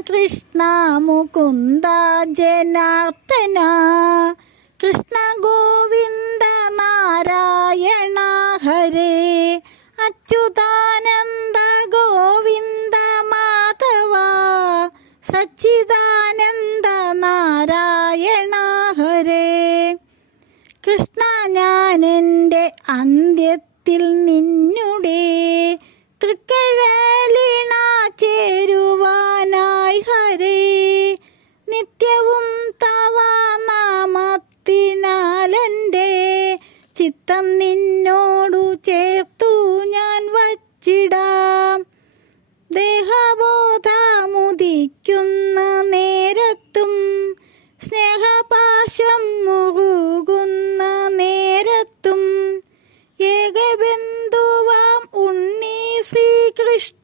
കൃഷ്ണ മുകുന്ദ ജനാർദ്ദന. കൃഷ്ണ ഗോവിന്ദ നാരായണ ഹരേ. അച്യുതാനന്ദ ഗോവിന്ദ മാധവ. സച്ചിദാനന്ദ നാരായണ ഹരേ. കൃഷ്ണ ഞാൻ എന്റെ അന്ത്യത്തിൽ നിന്നുടെ. തൃക്കഴലിണ ചിത്തം നിന്നോടു ചേർത്തു ഞാൻ വച്ചിടാം. ദേഹബോധമുദിക്കുന്ന നേരത്തും സ്നേഹപാശം മുഴുകുന്ന നേരത്തും ഏകബന്ധുവാം ഉണ്ണി ശ്രീകൃഷ്ണന്റെ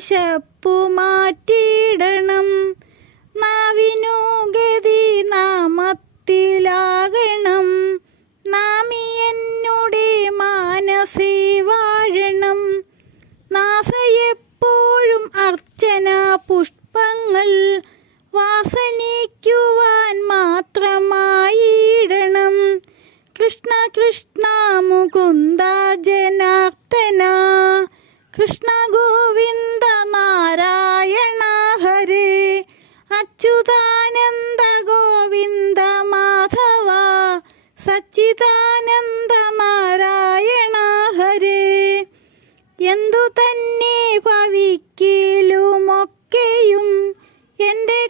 വിശപ്പു മാറ്റിയിടണം. നാവിനു ഗതി നാമത്തിലാകണം. നാമി എന്നുടെ മാനസി വാഴണം. നാസയെപ്പോഴും അർച്ചന പുഷ്പങ്ങൾ വാസനിക്കുവാൻ മാത്രമായിടണം. കൃഷ്ണ കൃഷ്ണ മുകുന്ദ ജനാർദ്ദന കൃഷ്ണ ഗോവിന്ദ നാരായണ ഹരേ അച്യുതാനന്ദ ഗോവിന്ദ മാധവ സച്ചിദാനന്ദ നാരായണ ഹരേ എന്തു തന്നെ ഭവിക്കലുമൊക്കെയും എന്റെ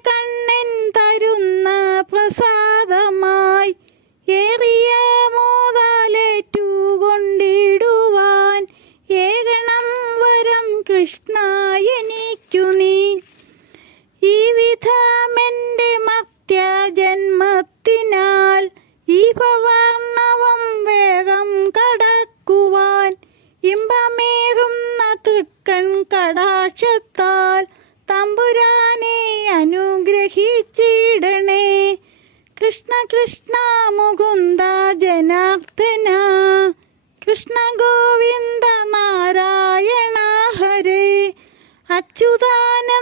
വരം കൃഷ്ണ എനിക്കു നീ. ഈ വിധമെന്റെ മർത്യജന്മത്തിനാൽ ഈ പവർണവം വേഗം കടക്കുവാൻ ഇമ്പമേറുന്ന തൃക്കൺ കടാക്ഷത്താൽ തമ്പുരാനെ അനുഗ്രഹിച്ചിടണേ. കൃഷ്ണ കൃഷ്ണ മുകുന്ദ ജനാർദ്ദന. കൃഷ്ണ ഗോവിന്ദ അച്യുതാനന്ദ